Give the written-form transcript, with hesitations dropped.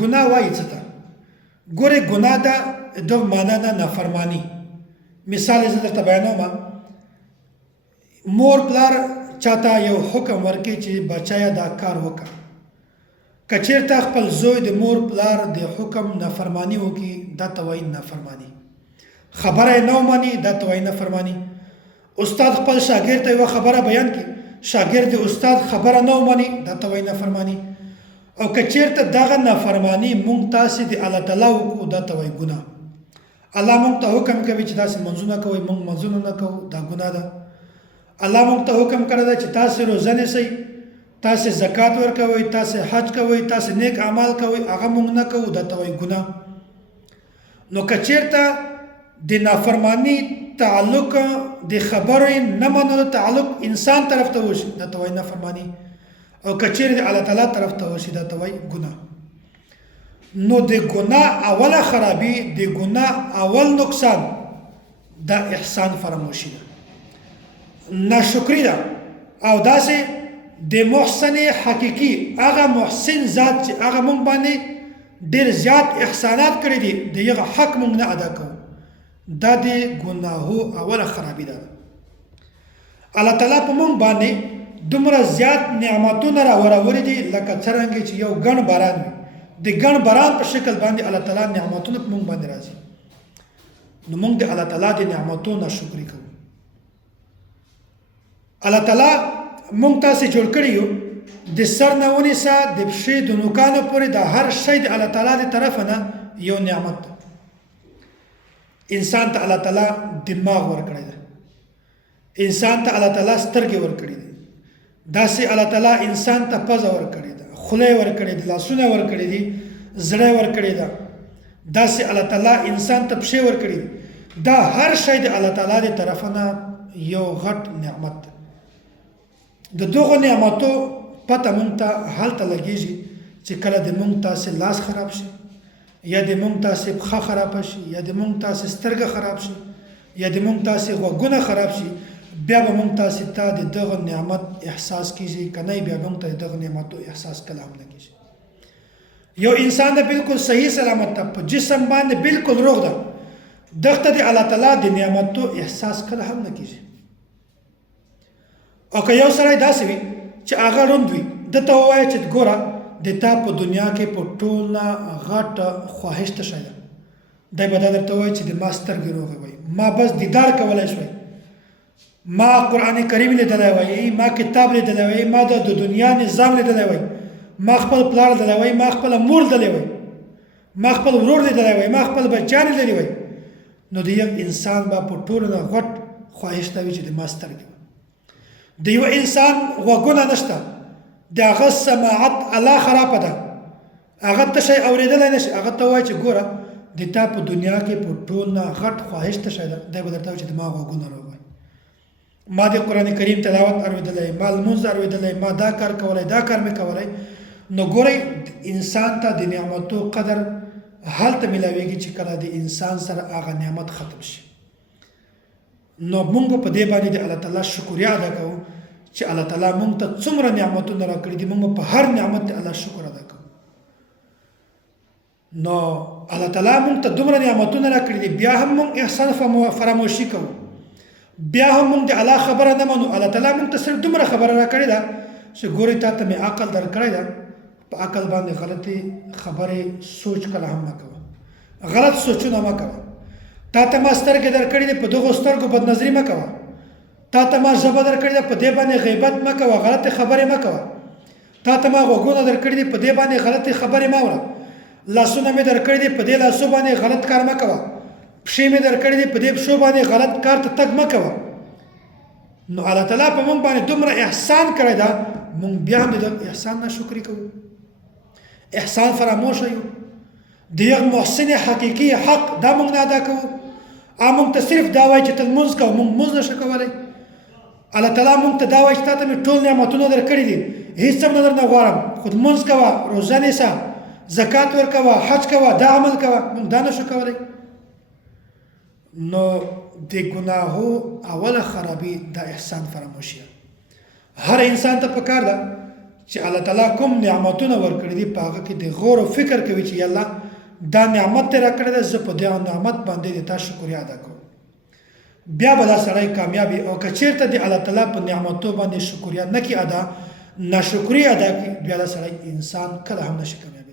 ګناه وایي څه ته ګورې ګناه ده د معنا ده نافرمانی مثال زه درته بیانوم مور پلار چاته یو حکم ورکړي چې بچایه دا کار وکړه که چېرته خپل زوی د مور پلار د حکم نافرمانی وکړي دا ته وایي نافرمانی خبره یې نه ومني دا ته وایي نافرمانی استاد خپل شاګرد ته یوه خبره بیان کړي شاګرد د استاد خبره نه ومني دا ته وایي نافرمانی او که چېرته دغه نافرمانی مونږ تاسې د الله تعالی وکړو دا ته وایي ګناه الله مونږ ته حکم کوي چې تاسې منځونه کوئ مونږ منځونه نه کوو دا ګناه ده الله مونږ ته حکم کړی ده چې تاسې روزه نیسئ تاسې زکات ورکوئ تاسې حج کوئ تاسې نیک اعمال کوئ هغه مونږ نه کوو دا ته وایي ګناه نو که چېرته د نافرمانی تعلق د خبرې نه منلو تعلق انسان طرف ته وشي دا ته وایي نافرمانی او که چېرې د الله تعالی طرف ته وشي دا ته وایي ګناه نو د ګناه اوله خرابي د ګناه اول نقصان دا احسان فراموشي ده ناشکري ده او داسې د محسن حقیقي هغه محسن ذات چې هغه مونږ باندې ډېر زیات احسانات کړي دي د هغه حق مونږ نه ادا کوو دا د ګناهو اوله خرابي ده الله تعالی په مونږ باندې دومره زیات نعمتونه راوړي دي لکه څرنګه چې یو ګڼ باران وي د ګڼ باران په شکل باندې الله تعالی نعمتونه په مونږ باندې راځي نو مونږ د الله تعالی د نعمتونو ناشکري کوو الله تعالی مونږ تاسې جوړ کړي یو د سر نه ونیسه د پښې د نوکانو پورې د هر شی د الله تعالی د طرفه نه یو نعمت ده انسان ته الله تعالی دماغ ورکړی ده انسان ته الله تعالی سترګې ورکړي دي داسې الله تعالی انسان ته پزه ورکړې ده خوله یې ورکړې ده لاسونه یې ورکړي دي زړه یې ورکړې ده داسې الله تعالی انسان ته پښې ورکړي دي دا هر شی د الله تعالی د طرفه نه یو غټ نعمت ده د دغو نعمتو پته مونږ ته هلته لګېږي چې کله د مونږ تاسې لاس خراب شي یا د مونږ تاسې پښه خرابه شي یا د مونږ تاسې سترګه خراب شي یا د مونږ تاسې غوږونه خراب شي بیا به مونږ تاسې ته د دغه نعمت احساس کېږي که نه بیا مونږ ته د دغه نعمتو احساس کله هم نه کېږي یو انسان د بالکل صحیح سلامت ته په جسم باندې بالکل روغ ده دغه ته د الله تعالی د نعمتو احساس کله هم نه کېږي او که یو سړی داسې وي چې هغه ړوند وي ده ته ووایه چې ګوره د تا په دنیا کې په ټول نه غټه خواهش څه شی ده دی به دا درته ووایي چې د ما سترګې روغې وای ما بس دیدار کولی شوی ما قرآن کریم لیدلی وای ما کتاب لیدلی وای ما د دنیا نظام لیدلی وای ما خپل پلار لیدلی وای ما خپله مور لیدلی وای ما خپل ورور لیدلی وای ما خپل بچیان لیدلی وای نو د یو انسان به په ټولو نه غټ خواهش ته وي چې د ما سترګې د یو انسان غوږونه نشته د هغه سماعت الله خرابه ده هغه ته شی اورېدلی نه شي هغه ته وایي چې ګوره د تا په دنیا کې په ټول نه غټ خواهش ته شی ده دی به درته وایي چې د ما غوږونه روغ وای ما د قرآن کریم تلاوت اورېدلی ما لمونځ اورېدلی ما دا کار کولی دا کار مې کولی نو ګورئ انسان ته د نعمتو قدر هلته میلاویږي چې کله د انسان سره هغه نعمت ختم شي نو مونږ په دې باندې د الله تعالی شکریا ادا کوو چې الله تعالی مونږ ته څومره نعمتونه راکړي دي مونږ په هر نعمت د الله شکر ادا کوو نو الله تعالی مونږ ته دومره نعمتونه راکړي دي بیا هم مونږ احسان فراموشي کوو بیا هم مونږ د الله خبره نه منو الله تعالی مونږ ته صرف دومره خبره راکړې ده چې ګورې تا ته مې عقل درکړی ده په عقل باندې غلطې خبرې سوچ کله هم مه کوه غلط سوچونه مه کوه تا ته ما سترګې درکړې دي په دغو سترګو بدنظري مه کوه تا ته ما ژبه درکړې ده په دې باندې غیبت مه کوه غلطې خبرې مه کوه تا ته ما غوږونه درکړي دي په دې باندې غلطې خبرې مه اوره لاسونه مې درکړي دي په دې لاسو باندې غلط کار مه کوه پښې مې درکړي دي په دې پښو باندې غلط کار ته تګ مه کوه نو الله تعالی په مونږ باندې دومره احسان کړی ده مونږ بیا هم د احسان ناشکري کوو احسان فراموشه یو د یو محسن حقیقي حق دا مونږ نه ادا کوو مونږ ته صرف دا وایي چې ته لمونځ کوه مونږ لمونځ نشو کولی الله تعالی مونږ ته دا وایي چې تا ته مې ټول نعمتونه درکړي دي هېڅ هم نه درنه غواړم خو لمونځ کوه روژه نیسه زکات ورکوه حج کوه دا عمل کوه مونږ دا نشو کولی نو د ګناهو اوله خرابي د احسان فراموشي هر انسان ته پکار ده چې الله تعالی کوم نعمتونه ورکړي دي په هغه کې د غور او فکر کوي چې الله دا نعمت ته راکړی دی، زه په دې نعمت باندې د تا شکریه ادا کوم. بیا به دا سړی کامیابي. او که چېرته د الله تعالی په نعمتو باندې شکریه نه کړي ادا، ناشکري ادا کړي، بیا دا سړی انسان کله هم نشي کامیابي.